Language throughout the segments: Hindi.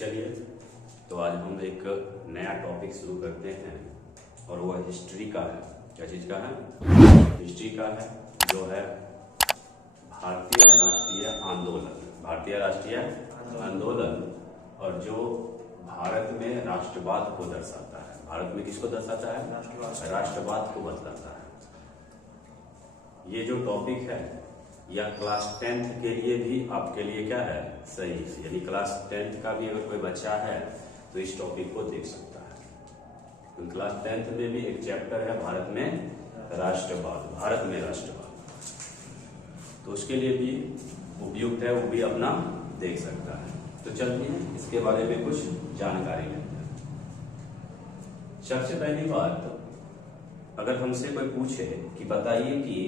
चलिए, तो आज हम एक नया टॉपिक शुरू करते हैं और वो हिस्ट्री का है। क्या चीज का है? हिस्ट्री का है, जो है भारतीय राष्ट्रीय आंदोलन। भारतीय राष्ट्रीय आंदोलन और जो भारत में राष्ट्रवाद को दर्शाता है। भारत में किसको दर्शाता है? राष्ट्रवाद को बताता है। ये जो टॉपिक है या क्लास 10th के लिए भी आपके लिए क्या है? सही है। यानी क्लास 10th का भी अगर कोई बच्चा है तो इस टॉपिक को देख सकता है। तो क्लास 10th में भी एक चैप्टर है भारत में राष्ट्रवाद। भारत में राष्ट्रवाद, तो उसके लिए भी उपयुक्त है, वो भी अपना देख सकता है। तो चलते हैं इसके बारे में कुछ जानकारी लेते हैं। सबसे पहली बात, अगर हमसे कोई पूछे कि बताइए कि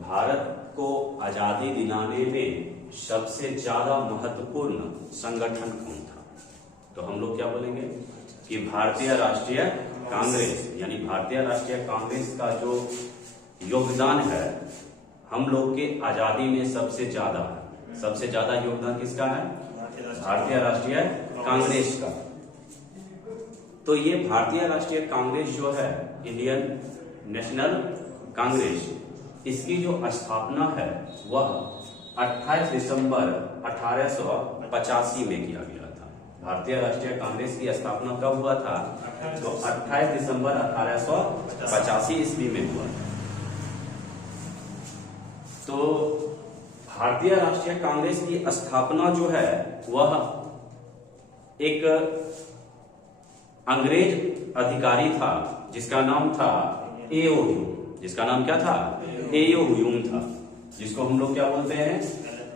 भारत को आजादी दिलाने में सबसे ज्यादा महत्वपूर्ण संगठन कौन था, तो हम लोग क्या बोलेंगे कि भारतीय राष्ट्रीय कांग्रेस। यानी भारतीय राष्ट्रीय कांग्रेस का जो योगदान है हम लोग के आजादी में सबसे ज्यादा है। सबसे ज्यादा योगदान किसका है? भारतीय राष्ट्रीय कांग्रेस का। तो ये भारतीय राष्ट्रीय कांग्रेस जो है, इंडियन नेशनल कांग्रेस, इसकी जो स्थापना है वह 28 दिसंबर 1885 में किया गया था। भारतीय राष्ट्रीय कांग्रेस की स्थापना कब हुआ था? तो 28 दिसंबर 1885 ईस्वी में हुआ था। तो भारतीय राष्ट्रीय कांग्रेस की स्थापना जो है वह एक अंग्रेज अधिकारी था जिसका नाम था एओ ह्यूम। जिसका नाम क्या था? एओ ह्यूम था, जिसको हम लोग क्या बोलते हैं?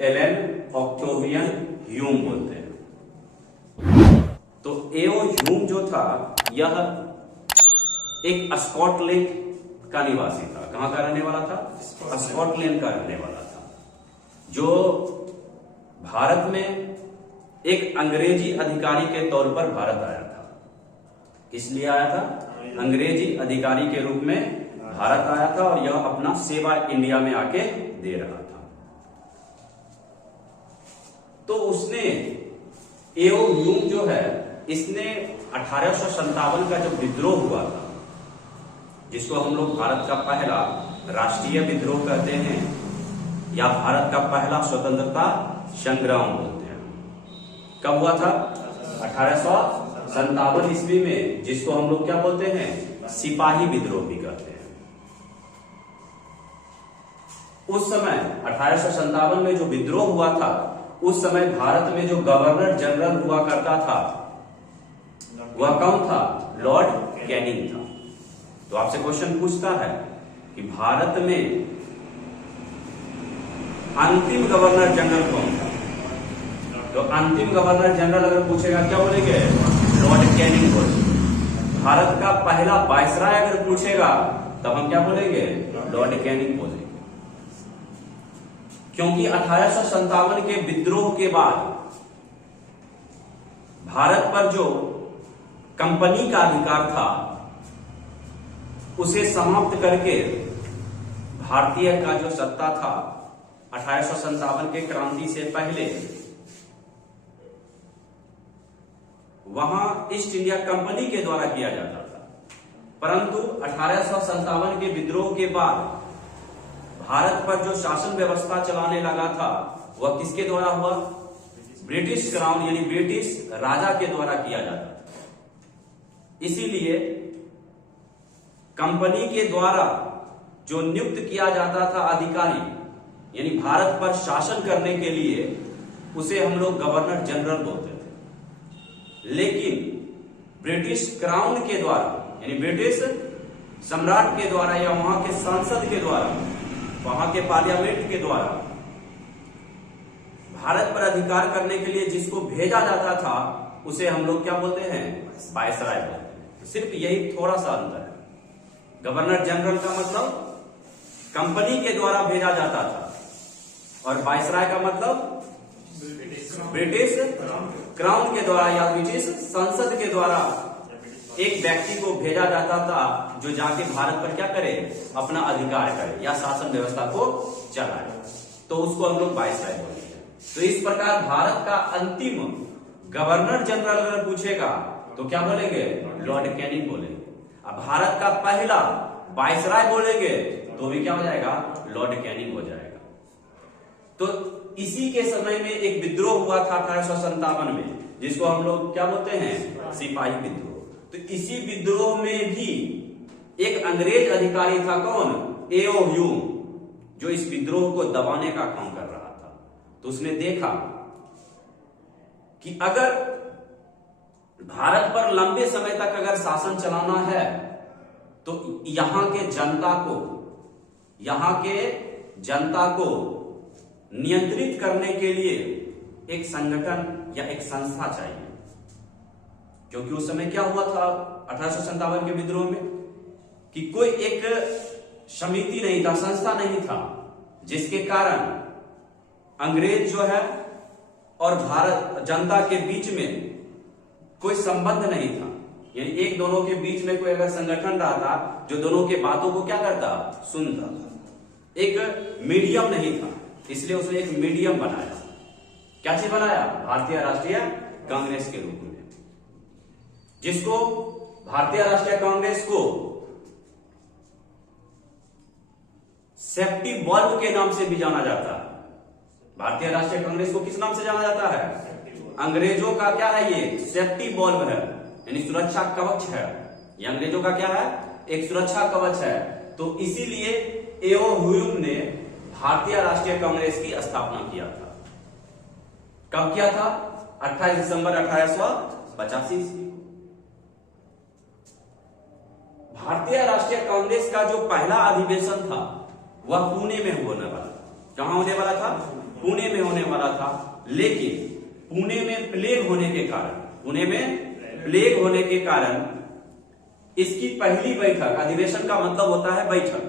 एलन ऑक्टेवियन ह्यूम बोलते हैं। तो एओ ह्यूम जो था यह एक स्कॉटलैंड का निवासी था। कहां का रहने वाला था? स्कॉटलैंड का रहने वाला था, जो भारत में एक अंग्रेजी अधिकारी के तौर पर भारत आया था। इसलिए आया था, अंग्रेजी अधिकारी के रूप में भारत आया था और यह अपना सेवा इंडिया में आके दे रहा था। तो उसने, एओ ह्यूम जो है, इसने 1857 का जो विद्रोह हुआ था, जिसको हम लोग भारत का पहला राष्ट्रीय विद्रोह कहते हैं या भारत का पहला स्वतंत्रता संग्राम बोलते हैं, कब हुआ था? 1857 ईस्वी में, जिसको हम लोग क्या बोलते हैं? सिपाही विद्रोह भी कहते हैं। उस समय 1857 में जो विद्रोह हुआ था, उस समय भारत में जो गवर्नर जनरल हुआ करता था वह कौन था? लॉर्ड कैनिंग था। तो आपसे क्वेश्चन पूछता है कि भारत में अंतिम गवर्नर जनरल कौन था? तो अंतिम गवर्नर जनरल अगर पूछेगा क्या बोलेंगे? लॉर्ड कैनिंग बोलेंगे। भारत का पहला वायसराय अगर पूछेगा तब हम क्या बोलेंगे? लॉर्ड कैनिंग बोलेंगे। क्योंकि 1857 के विद्रोह के बाद भारत पर जो कंपनी का अधिकार था उसे समाप्त करके भारतीय का जो सत्ता था 1857 के क्रांति से पहले, वहां ईस्ट इंडिया कंपनी के द्वारा किया जाता था। परंतु 1857 के विद्रोह के बाद भारत पर जो शासन व्यवस्था चलाने लगा था वह किसके द्वारा हुआ? ब्रिटिश क्राउन यानी ब्रिटिश राजा के द्वारा किया जाता था। इसीलिए कंपनी के द्वारा जो नियुक्त किया जाता था अधिकारी, यानी भारत पर शासन करने के लिए, उसे हम लोग गवर्नर जनरल बोलते थे। लेकिन ब्रिटिश क्राउन के द्वारा यानी ब्रिटिश सम्राट के द्वारा या वहां के संसद के द्वारा, वहां के पार्लियामेंट के द्वारा भारत पर अधिकार करने के लिए जिसको भेजा जाता था उसे हम लोग क्या बोलते हैं? वायसराय बोलते हैं। सिर्फ यही थोड़ा सा अंतर है। गवर्नर जनरल का मतलब कंपनी के द्वारा भेजा जाता था और वायसराय का मतलब ब्रिटिश क्राउन के द्वारा या ब्रिटिश संसद के द्वारा एक व्यक्ति को भेजा जाता था जो जाके भारत पर क्या करे? अपना अधिकार करे या शासन व्यवस्था को चलाए। तो उसको हम लोग वायसराय बोलते हैं। तो इस प्रकार भारत का अंतिम गवर्नर जनरल अगर पूछेगा तो क्या बोलेंगे? लॉर्ड कैनिंग बोलेंगे। अब भारत का पहला वायसराय बोलेंगे तो भी क्या हो जाएगा? लॉर्ड कैनिंग हो जाएगा। तो इसी के समय में एक विद्रोह हुआ था 1857 में, जिसको हम लोग क्या बोलते हैं? सिपाही विद्रोह। तो इसी विद्रोह में भी एक अंग्रेज अधिकारी था, कौन? एओ ह्यूम, जो इस विद्रोह को दबाने का काम कर रहा था। तो उसने देखा कि अगर भारत पर लंबे समय तक अगर शासन चलाना है तो यहां के जनता को नियंत्रित करने के लिए एक संगठन या एक संस्था चाहिए। क्योंकि उस समय क्या हुआ था 1857 के विद्रोह में कि कोई एक समिति नहीं था, संस्था नहीं था, जिसके कारण अंग्रेज जो है और भारत जनता के बीच में कोई संबंध नहीं था। यानी एक दोनों के बीच में कोई अगर संगठन रहता जो दोनों के बातों को क्या करता? सुनता। एक मीडियम नहीं था, इसलिए उसने एक मीडियम बनाया। क्या चीज बनाया? भारतीय राष्ट्रीय कांग्रेस के रूप में, जिसको भारतीय राष्ट्रीय कांग्रेस को सेफ्टी बॉल्व के नाम से भी जाना जाता है। भारतीय राष्ट्रीय कांग्रेस को किस नाम से जाना जाता है? अंग्रेजों का क्या है? ये सेफ्टी बॉल्व है, यानी सुरक्षा कवच है। ये अंग्रेजों का क्या है? एक सुरक्षा कवच है। तो इसीलिए एओ ह्यूम ने भारतीय राष्ट्रीय कांग्रेस की स्थापना किया था। कब किया था? 28 दिसंबर 1885 ईस्वी। भारतीय राष्ट्रीय कांग्रेस का जो पहला अधिवेशन था वह पुणे में होने वाला। कहां होने वाला था? पुणे में होने वाला था। लेकिन पुणे में प्लेग होने के कारण इसकी पहली बैठक, अधिवेशन का मतलब होता है बैठक,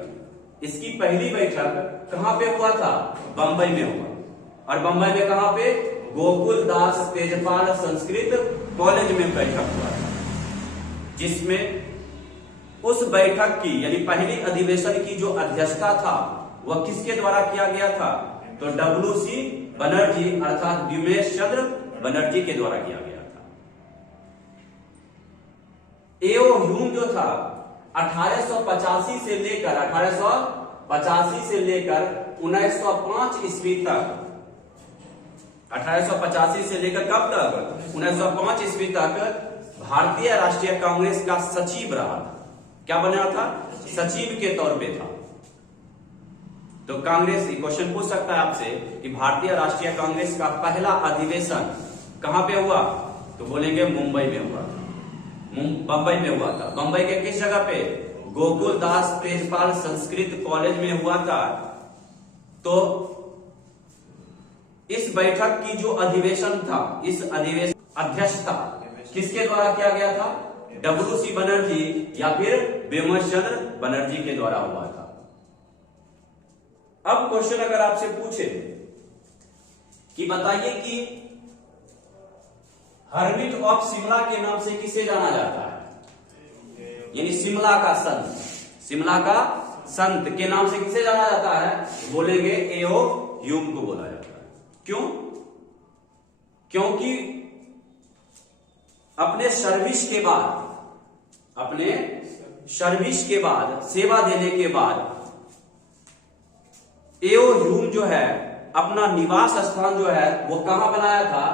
इसकी पहली बैठक कहां पे हुआ था? बंबई में हुआ। और बंबई में कहां पे? गोकुल दास तेजपाल संस्कृत कॉलेज में बैठक हुआ था, जिसमें उस बैठक की यानी पहली अधिवेशन की जो अध्यक्षता था वह किसके द्वारा किया गया था? तो WC बनर्जी अर्थात व्योमेश चंद्र बनर्जी के द्वारा किया गया था। एओ ह्यूम जो था 1885 से लेकर 1905 ईस्वी तक, 1885 से लेकर कब तक? 1905 ईस्वी तक भारतीय राष्ट्रीय कांग्रेस का सचिव रहा था। क्या बना था? सचिव के तौर पे था। तो कांग्रेस क्वेश्चन पूछ सकता है आपसे कि भारतीय राष्ट्रीय कांग्रेस का पहला अधिवेशन कहां पे हुआ? तो बोलेंगे मुंबई में हुआ था, बंबई में हुआ था। बंबई के किस जगह पे? गोकुल दास तेजपाल संस्कृत कॉलेज में हुआ था। तो इस बैठक की जो अधिवेशन था, इस अधिवेशन अध्यक्षता किसके द्वारा किया गया था? WC बनर्जी या फिर व्योमेश चंद्र बनर्जी के द्वारा हुआ था। अब क्वेश्चन अगर आपसे पूछे कि बताइए कि हर्मिट ऑफ शिमला के नाम से किसे जाना जाता है? यानी शिमला का संत के नाम से किसे जाना जाता है? बोलेंगे एओ ह्यूम को बोला जाता है। क्यों? क्योंकि अपने सर्विस के बाद सेवा देने के बाद एओ ह्यूम जो है अपना निवास स्थान जो है वो कहां बनाया था?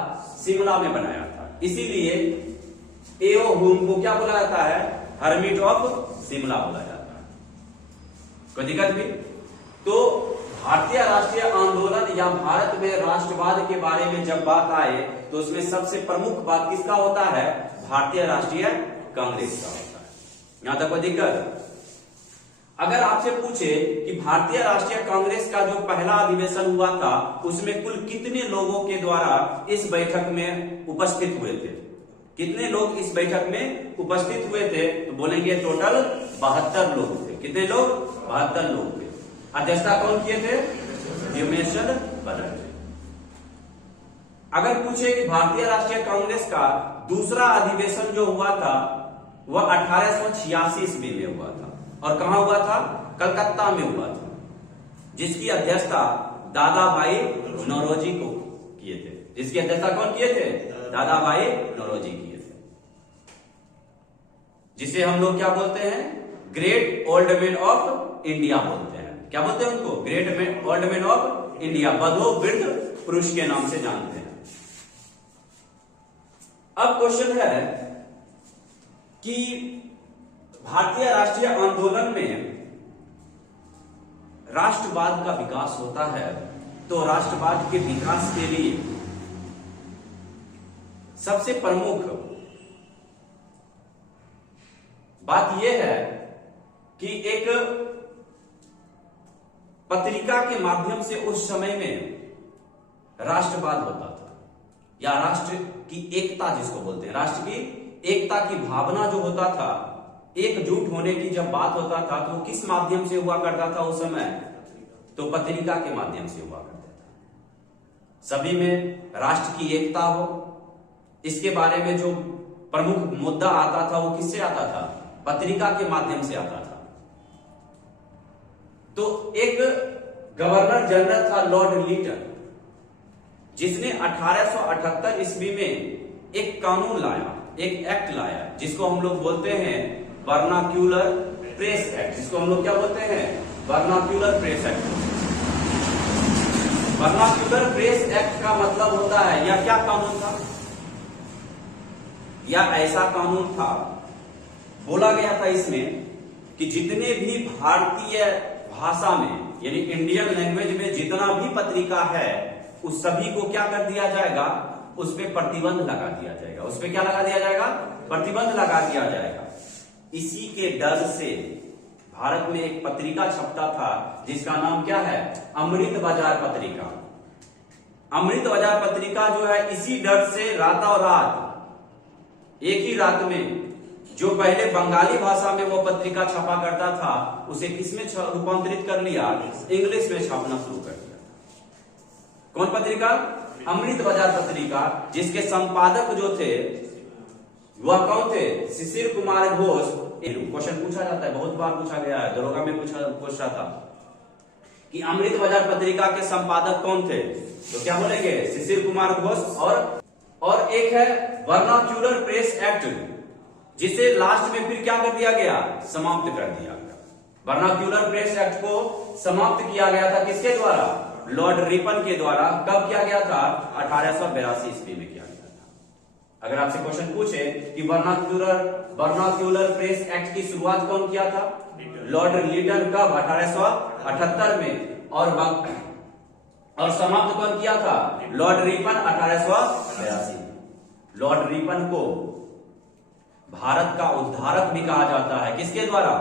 शिमला में बनाया था। इसीलिए एओ ह्यूम को क्या बोला जाता है? हर्मिट ऑफ शिमला बोला जाता है। कोई दिक्कत भी? तो भारतीय राष्ट्रीय आंदोलन या भारत में राष्ट्रवाद के बारे में जब बात आए तो उसमें सबसे प्रमुख बात किसका होता है? भारतीय राष्ट्रीय कांग्रेस का होता है। यहां तक कोई दिक्कत? अगर आपसे पूछे कि भारतीय राष्ट्रीय कांग्रेस का जो पहला अधिवेशन हुआ था उसमें कुल कितने लोगों के द्वारा इस बैठक में उपस्थित हुए थे? कितने लोग इस बैठक में उपस्थित हुए थे? तो बोलेंगे टोटल 72 लोग थे। कितने लोग? 72 लोग थे। अध्यक्षता कौन किए थे? व्योमेश चंद्र बनर्जी। अगर पूछे कि भारतीय राष्ट्रीय कांग्रेस का दूसरा अधिवेशन जो हुआ था वह 1886 ईस्वी में हुआ था। और कहां हुआ था? कलकत्ता में हुआ था, जिसकी अध्यक्षता दादा भाई नौरोजी को किए थे। जिसकी अध्यक्षता कौन किए थे? दादा भाई नौरोजी किए थे, जिसे हम लोग क्या बोलते हैं? Great old man of India बोलते हैं। क्या बोलते हैं उनको? Great old man of India, बधो वृद्ध पुरुष के नाम से जानते हैं। अब क्वेश्चन है कि भारतीय राष्ट्रीय आंदोलन में राष्ट्रवाद का विकास होता है, तो राष्ट्रवाद के विकास के लिए सबसे प्रमुख बात यह है कि एक पत्रिका के माध्यम से उस समय में राष्ट्रवाद होता था, या राष्ट्र की एकता जिसको बोलते हैं, राष्ट्र की एकता की भावना जो होता था, एकजुट होने की जब बात होता था, तो किस माध्यम से हुआ करता था उस समय? तो पत्रिका के माध्यम से हुआ करता था। सभी में राष्ट्र की एकता हो, इसके बारे में जो प्रमुख मुद्दा आता था वो किससे आता था? पत्रिका के माध्यम से आता था। तो एक गवर्नर जनरल था लॉर्ड लीटन, जिसने 1878 ईस्वी में एक कानून लाया, एक एक्ट लाया, जिसको हम लोग बोलते हैं वर्नाक्यूलर प्रेस एक्ट। जिसको हम लोग क्या बोलते हैं? Vernacular press act. Vernacular press act का मतलब होता है, या क्या कानून था? या ऐसा कानून था, बोला गया था इसमें कि जितने भी भारतीय भाषा में यानी इंडियन लैंग्वेज में जितना भी पत्रिका है, उस सभी को क्या कर दिया जाएगा? उस पे प्रतिबंध लगा दिया जाएगा। उस पे क्या लगा दिया जाएगा? प्रतिबंध लगा दिया जाएगा। इसी के डर से भारत में एक पत्रिका छपता था जिसका नाम क्या है? अमृत बाजार पत्रिका। अमृत बाजार पत्रिका जो है, इसी डर से रातों रात, एक ही रात में, जो पहले बंगाली भाषा में वो पत्रिका छपा करता था, उसे किसमें रूपांतरित कर लिया? इंग्लिश में छापना शुरू कर दिया। कौन पत्रिका? अमृत बाजार पत्रिका, जिसके संपादक जो थे वह कौन थे? शिशिर कुमार घोष। क्वेश्चन पूछा जाता है, बहुत बार पूछा गया है, दरोगा में पूछा था कि अमृत बाजार पत्रिका के संपादक कौन थे? तो क्या बोलेंगे? शिशिर कुमार घोष। और एक है वर्नाक्यूलर प्रेस एक्ट, जिसे लास्ट में फिर क्या कर दिया गया? समाप्त कर दिया गया। वर्नाक्यूलर प्रेस एक्ट को समाप्त किया गया था किसके द्वारा? लॉर्ड रिपन के द्वारा। कब किया गया था? 1882 ईस्वी में किया गया था। अगर आपसे क्वेश्चन पूछे कि वर्नाक्यूलर प्रेस एक्ट की शुरुआत कौन किया था? Lord Lytton. कब? 1878 में। और समाप्त कौन किया था? Lord Ripon 1882। लॉर्ड रिपन को भारत का उद्धारक भी कहा जाता है। किसके द्वारा?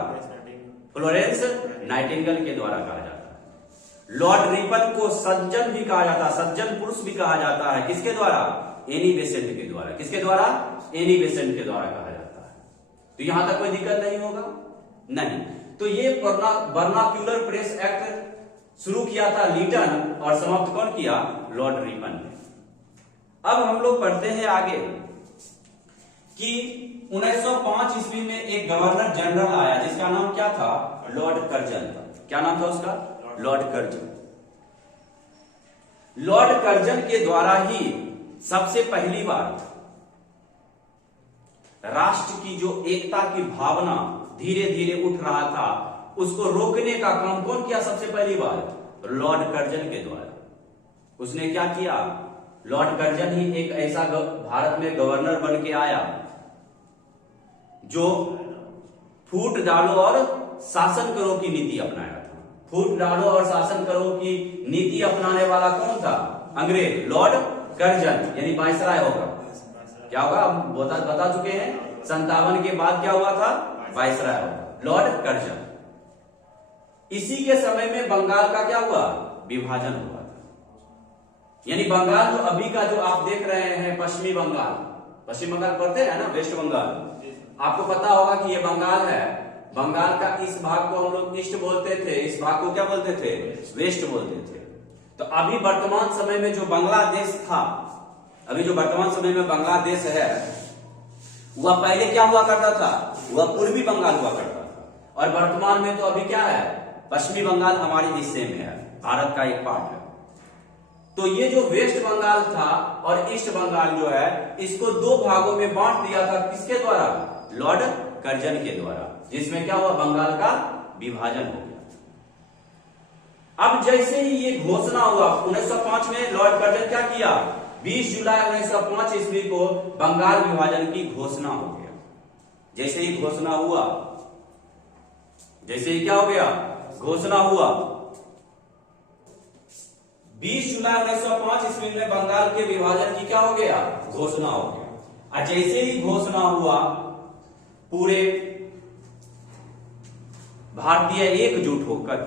फ्लोरेंस नाइटिंगेल के द्वारा कहा जाता है। लॉर्ड रिपन को सज्जन भी कहा जाता है, सज्जन पुरुष भी कहा जाता है। किसके द्वारा? एनी बेसेंट के द्वारा। किसके द्वारा? एनी बेसेंट के द्वारा कहा जाता है। तो यहां तक कोई दिक्कत नहीं होगा? नहीं। तो ये वर्नाक्यूलर प्रेस एक्ट शुरू किया था लीटन, और समाप्त कौन किया? लॉर्ड रिपन ने। अब हम लोग पढ़ते हैं आगे कि 1905 ईस्वी में एक गवर्नर जनरल आया, जिसका नाम क्या था? लॉर्ड कर्जन था। क्या नाम था उसका? Lord Curzon. लॉर्ड कर्जन के द्वारा ही सबसे पहली बार राष्ट्र की जो एकता की भावना धीरे धीरे उठ रहा था, उसको रोकने का काम कौन किया सबसे पहली बार? लॉर्ड कर्जन के द्वारा। उसने क्या किया? लॉर्ड कर्जन ही एक ऐसा भारत में गवर्नर बन के आया जो फूट डालो और शासन करो की नीति अपनाया था। फूट डालो और शासन करो की नीति अपनाने वाला कौन था? अंग्रेज, लॉर्ड कर्जन, यानी वायसराय होगा। क्या होगा? बता चुके हैं, 57 के बाद क्या हुआ था? वायसराय होगा, लॉर्ड कर्जन। इसी के समय में बंगाल का क्या हुआ? विभाजन हुआ था। यानी बंगाल जो अभी का जो आप देख रहे हैं पश्चिमी बंगाल पढ़ते हैं ना, वेस्ट बंगाल, आपको पता होगा कि ये बंगाल है। बंगाल का इस भाग को हम लोग ईस्ट बोलते थे, इस भाग को क्या बोलते थे? वेस्ट बोलते थे। तो अभी वर्तमान समय में जो बांग्लादेश था, अभी जो वर्तमान समय में बांग्लादेश है, वह पहले क्या हुआ करता था? वह पूर्वी बंगाल हुआ करता था। और वर्तमान में तो अभी क्या है? पश्चिमी बंगाल हमारे हिस्से में है, भारत का एक पार्ट है। तो ये जो वेस्ट बंगाल था और ईस्ट बंगाल जो है इसको दो भागों में बांट दिया था, किसके द्वारा? लॉर्ड कर्जन के द्वारा, जिसमें क्या हुआ? बंगाल का विभाजन हो गया। अब जैसे ही ये घोषणा हुआ 1905 में, लॉर्ड कर्जन क्या किया? 20 जुलाई 1905 ईस्वी को बंगाल विभाजन की घोषणा हो गया। जैसे ही घोषणा हुआ, जैसे ही क्या हो गया? घोषणा हुआ 20 जुलाई 1905 ईस्वी में बंगाल के विभाजन की क्या हो गया? घोषणा हो गया। और जैसे ही घोषणा हुआ पूरे भारतीय एकजुट होकर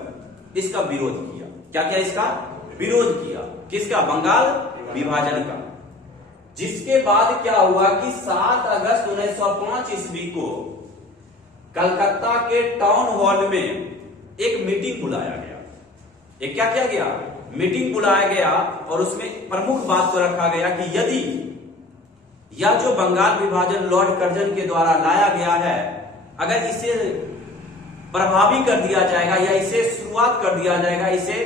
इसका विरोध किया। क्या किया? इसका विरोध किया। किसका? बंगाल विभाजन का। जिसके बाद क्या हुआ कि 7 अगस्त 1905 ईस्वी को कलकत्ता के टाउन हॉल में एक मीटिंग बुलाया गया। एक क्या किया गया? मीटिंग बुलाया गया और उसमें प्रमुख बात को रखा गया कि यदि यह जो बंगाल विभाजन लॉर्ड कर्जन के द्वारा लाया गया है, अगर इसे प्रभावी कर दिया जाएगा या इसे शुरुआत कर दिया जाएगा, इसे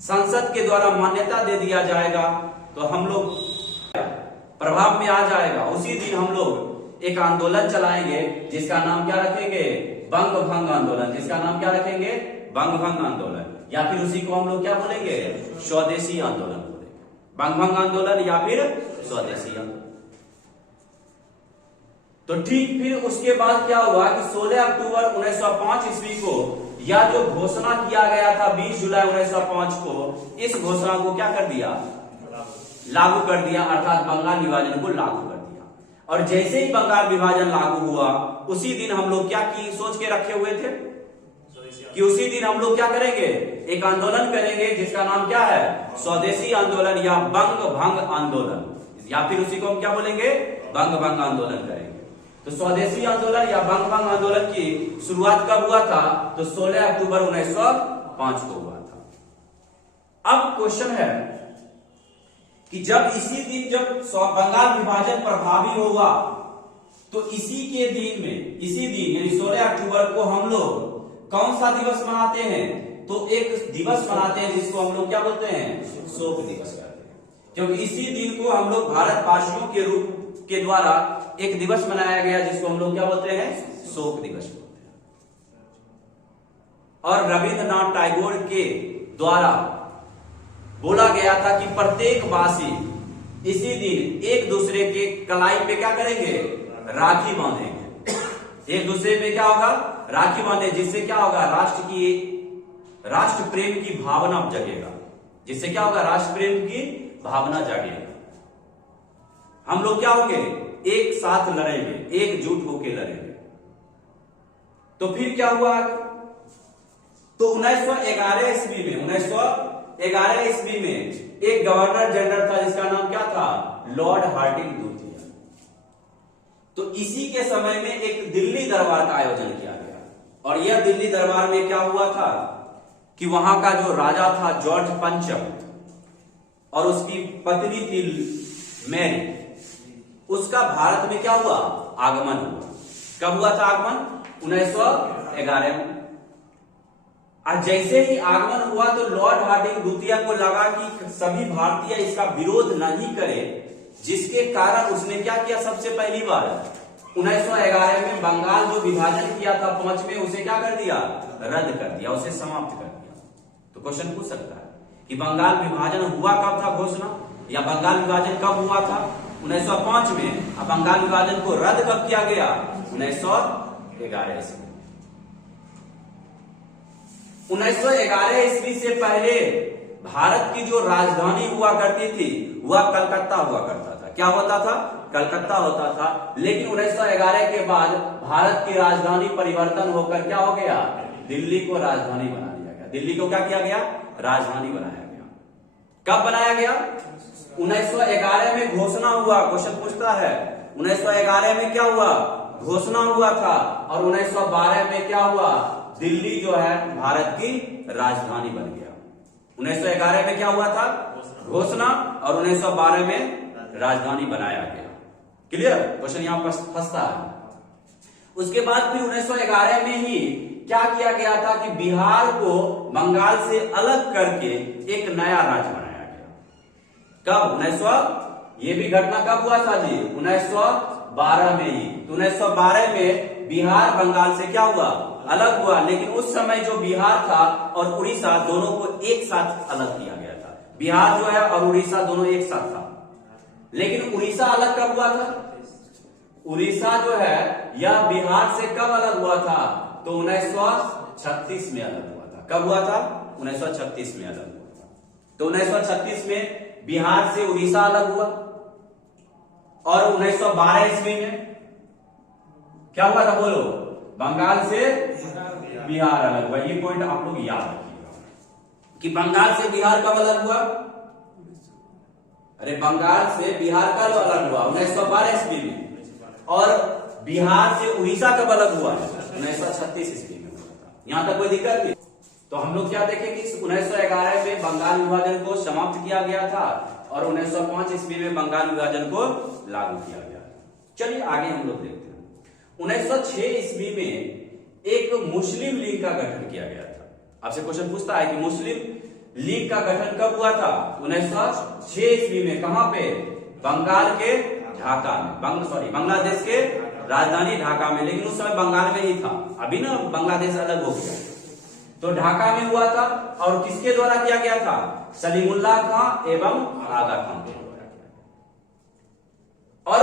संसद के द्वारा मान्यता दे दिया जाएगा, तो हम लोग प्रभाव में आ जाएगा। उसी दिन हम लोग एक आंदोलन चलाएंगे जिसका नाम क्या रखेंगे? बंग भंग आंदोलन। जिसका नाम क्या रखेंगे? बंग भंग आंदोलन, या फिर उसी को हम लोग क्या बोलेंगे? स्वदेशी आंदोलन बोलेंगे। बंग भंग आंदोलन या फिर स्वदेशी आंदोलन। तो ठीक फिर उसके बाद क्या हुआ कि 16 अक्टूबर 1905 ईस्वी को यह जो घोषणा किया गया था 20 जुलाई 1905 को, इस घोषणा को क्या कर दिया? लागू कर दिया, अर्थात बंगाल विभाजन को लागू कर दिया। और जैसे ही बंगाल विभाजन लागू हुआ उसी दिन हम लोग क्या की सोच के रखे हुए थे कि उसी दिन हम लोग क्या करेंगे? एक आंदोलन करेंगे जिसका नाम क्या है? स्वदेशी आंदोलन या बंग भंग आंदोलन, या फिर उसी को हम क्या बोलेंगे? बंग भंग आंदोलन करेंगे। तो स्वदेशी आंदोलन या बंग भंग आंदोलन की शुरुआत कब हुआ था? तो 16 अक्टूबर 1905 को हुआ था। अब क्वेश्चन है कि जब इसी दिन जब बंगाल विभाजन प्रभावी हुआ तो इसी के दिन में, इसी दिन यानी 16 अक्टूबर को हम लोग कौन सा दिवस मनाते हैं? तो एक दिवस मनाते हैं जिसको हम लोग क्या बोलते हैं? शोक दिवस कहते हैं। क्योंकि इसी दिन को हम लोग भारतवासियों के रूप के द्वारा एक दिवस मनाया गया जिसको हम लोग क्या बोलते हैं? शोक दिवस बोलते हैं। और रविंद्रनाथ टैगोर के द्वारा बोला गया था कि प्रत्येक वासी इसी दिन एक दूसरे के कलाई पे क्या करेंगे? राखी बांधेंगे। एक दूसरे पे क्या होगा? राखी बांधे, जिससे क्या होगा? राष्ट्र प्रेम की भावना जगेगा। जिससे क्या होगा? राष्ट्र प्रेम की भावना जागेगा। हम लोग क्या होंगे? एक साथ लड़ेंगे, एकजुट होकर लड़ेंगे। तो फिर क्या हुआ? तो 1911 ईस्वी में 1911 ईस्वी में एक गवर्नर जनरल था जिसका नाम क्या था? लॉर्ड हार्डिंग द्वितीय। तो इसी के समय में एक दिल्ली दरबार का आयोजन किया गया। और यह दिल्ली दरबार में क्या हुआ था कि वहां का जो राजा था जॉर्ज पंचम और उसकी पत्नी थी मैरी, उसका भारत में क्या हुआ? आगमन हुआ। कब हुआ था आगमन? 1911 में। और जैसे ही आगमन हुआ तो लॉर्ड हार्डिंग द्वितीय को लगा कि सभी भारतीय इसका विरोध नहीं करे, जिसके कारण उसने क्या किया? सबसे पहली बार 1911 में बंगाल जो विभाजन किया था 5 में, उसे क्या कर दिया? रद्द कर दिया, उसे समाप्त कर दिया। तो क्वेश्चन पूछ सकता है कि बंगाल विभाजन हुआ कब था? घोषणा या बंगाल विभाजन कब हुआ था? 1905 में। अब बंगाल विभाजन को रद्द कब किया गया? 1911 ईस्वी। 1911 ईस्वी से पहले भारत की जो राजधानी हुआ करती थी वह कलकत्ता हुआ करता था। क्या होता था? कलकत्ता होता था। लेकिन 1911 के बाद भारत की राजधानी परिवर्तन होकर क्या हो गया? दिल्ली को राजधानी बना दिया गया। दिल्ली को क्या किया गया? राजधानी बनाया गया। कब बनाया गया? 1911 में घोषणा हुआ। क्वेश्चन पूछता है 1911 में क्या हुआ? घोषणा हुआ था। और 1912 में क्या हुआ? दिल्ली जो है भारत की राजधानी बन गया। 1911 में क्या हुआ था? घोषणा। और 1912 में राजधानी बनाया गया। क्लियर? क्वेश्चन यहां पर फंसता है। उसके बाद फिर 1911 में ही क्या किया गया था कि बिहार को बंगाल से अलग करके एक नया राज्य बनाया गया। कब? 1900 ये भी घटना कब हुआ था जी? 1912 में ही। तो 1912 में बिहार बंगाल से क्या हुआ? अलग हुआ। लेकिन उस समय जो बिहार था और उड़ीसा दोनों को एक साथ अलग किया गया था। बिहार जो है और उड़ीसा दोनों एक साथ था। लेकिन उड़ीसा अलग कब हुआ था? उड़ीसा जो है यह बिहार से कब अलग हुआ था? तो 1936 में अलग हुआ था। कब हुआ था? 1936 में अलग हुआ था। तो 1936 में बिहार से उड़ीसा अलग हुआ और 1912 ईस्वी में क्या हुआ था? बोलो। बंगाल से बिहार अलग हुआ। ये पॉइंट आप लोग याद रखिएगा कि बंगाल से बिहार कब अलग हुआ? अरे बंगाल से बिहार कब अलग हुआ? 1912 ईस्वी में। और बिहार से उड़ीसा कब अलग हुआ? 1936 ईस्वी में हुआ था। यहां तक कोई दिक्कत नहीं। तो हम लोग क्या देखें कि 1911 में बंगाल विभाजन को समाप्त किया गया था और 1905 ईस्वी में बंगाल विभाजन को लागू किया गया। चलिए आगे हम लोग देखते हैं। 1906 ईस्वी में एक मुस्लिम लीग का गठन किया गया था। आपसे क्वेश्चन पूछता है कि मुस्लिम लीग का गठन कब हुआ था? 1906 ईस्वी में। कहां पे? बंगाल के ढाका में। बांग्लादेश के राजधानी ढाका में। लेकिन उस समय बंगाल में ही था। अभी ना बांग्लादेश अलग हो गया। तो ढाका में हुआ था और किसके द्वारा किया गया था? सलीमुल्लाह खां एवं आगा खां के द्वारा किया गया। और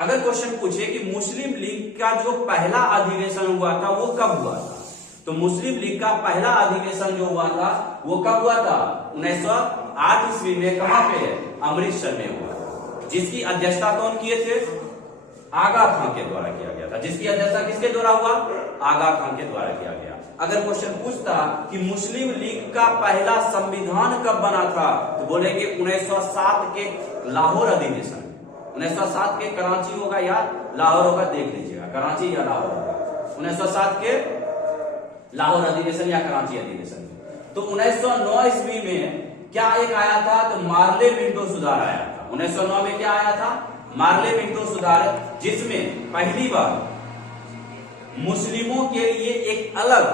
अगर क्वेश्चन पूछे कि मुस्लिम लीग का जो पहला अधिवेशन हुआ था वो कब हुआ था? तो मुस्लिम लीग का पहला अधिवेशन जो हुआ था वो कब हुआ था? 1908 ईस्वी में। कहां पे? अमृतसर में हुआ था। जिसकी अध्यक्षता कौन किए थे? आगा खां के द्वारा किया गया था। जिसकी अध्यक्षता किसके द्वारा हुआ? आगा खां के द्वारा किया गया। अगर क्वेश्चन पूछता कि मुस्लिम लीग का पहला संविधान कब बना था तो बोलेंगे 1907 के लाहौर अधिवेशन। 1907 के कराची होगा या लाहौर होगा, देख लीजिएगा, कराची या लाहौर होगा। 1907 के लाहौर अधिवेशन या कराची अधिवेशन। तो 1909 ईस्वी में क्या एक आया था? तो मार्ले मिंटो सुधार आया था। 1909 में क्या आया था? मार्ले मिंटो सुधार, जिसमें पहली बार मुस्लिमों के लिए एक अलग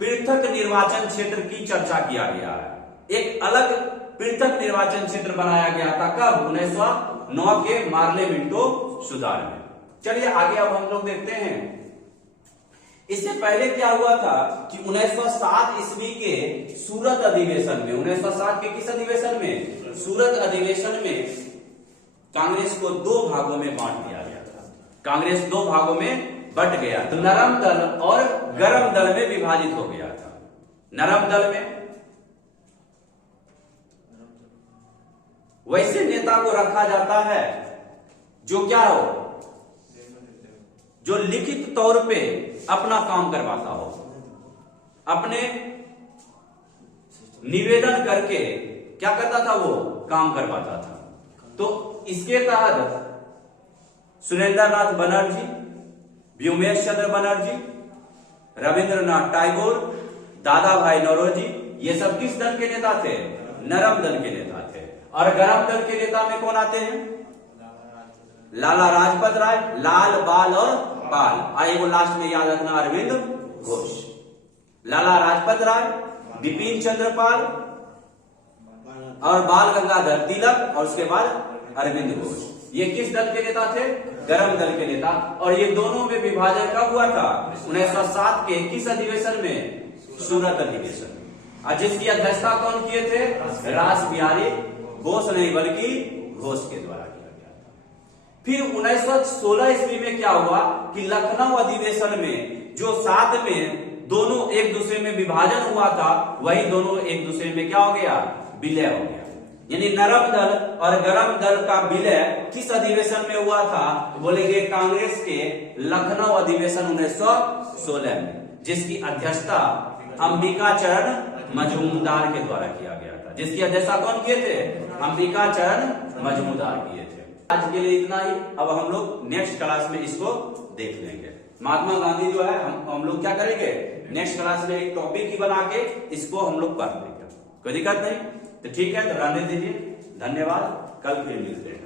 पृथक निर्वाचन क्षेत्र की चर्चा किया गया है। एक अलग पृथक निर्वाचन क्षेत्र बनाया गया था। कब? 1909 के मार्ले मिंटो सुधार में। चलिए आगे अब हम लोग देखते हैं। इससे पहले क्या हुआ था कि 1907 ईस्वी के सूरत अधिवेशन में, 1907 के किस अधिवेशन में? सूरत अधिवेशन में कांग्रेस को दो भागों में बांट दिया गया था। कांग्रेस दो भागों में बट गया। तो नरम दल और गरम दल में विभाजित हो गया था। नरम दल में वैसे नेता को रखा जाता है जो क्या हो? जो लिखित तौर पे अपना काम करवाता हो, अपने निवेदन करके क्या करता था? वो काम करवाता था। तो इसके तहत सुरेंद्र नाथ बनर्जी, व्योमेश चंद्र बनर्जी, रविंद्रनाथ टैगोर, दादा भाई नौरोजी, ये सब किस दल के नेता थे? नरम दल के नेता थे। और गरम दल के नेता में कौन आते हैं? लाला लाजपत राय, लाल, बाल और पाल। आइए वो लास्ट में याद रखना, अरविंद घोष। लाला लाजपत राय, बिपिन चंद्र पाल और बाल गंगाधर तिलक और उसके बाद अरविंद घोष। ये किस दल के नेता थे? गरम दल के नेता। और ये दोनों में विभाजन कब हुआ था? 1907 के किस अधिवेशन में? सूरत अधिवेशन। और जिसकी अध्यक्षता कौन किए थे? रास बिहारी बोस नहीं बल्कि घोष के द्वारा किया गया था। फिर 1916 ईस्वी में क्या हुआ कि लखनऊ अधिवेशन में जो साथ में दोनों एक दूसरे में विभाजन हुआ था, वही दोनों एक दूसरे में क्या हो गया? विलय हो गया। यानी नरम दल और गरम दल का विलय किस अधिवेशन में हुआ था? तो बोलेंगे कांग्रेस के लखनऊ अधिवेशन 1916 में, जिसकी अध्यक्षता अंबिका चरण मजूमदार के द्वारा किया गया था। जिसकी अध्यक्षता कौन किए थे? अंबिका चरण मजूमदार किए थे। आज के लिए इतना ही। अब हम लोग नेक्स्ट क्लास में इसको देख लेंगे। महात्मा गांधी जो है हम लोग क्या करेंगे? नेक्स्ट क्लास में एक टॉपिक ही बना के इसको हम लोग पढ़ लेंगे। कोई दिक्कत नहीं। तो ठीक है, तो रहने दीजिए। धन्यवाद। कल फिर मिलते हैं।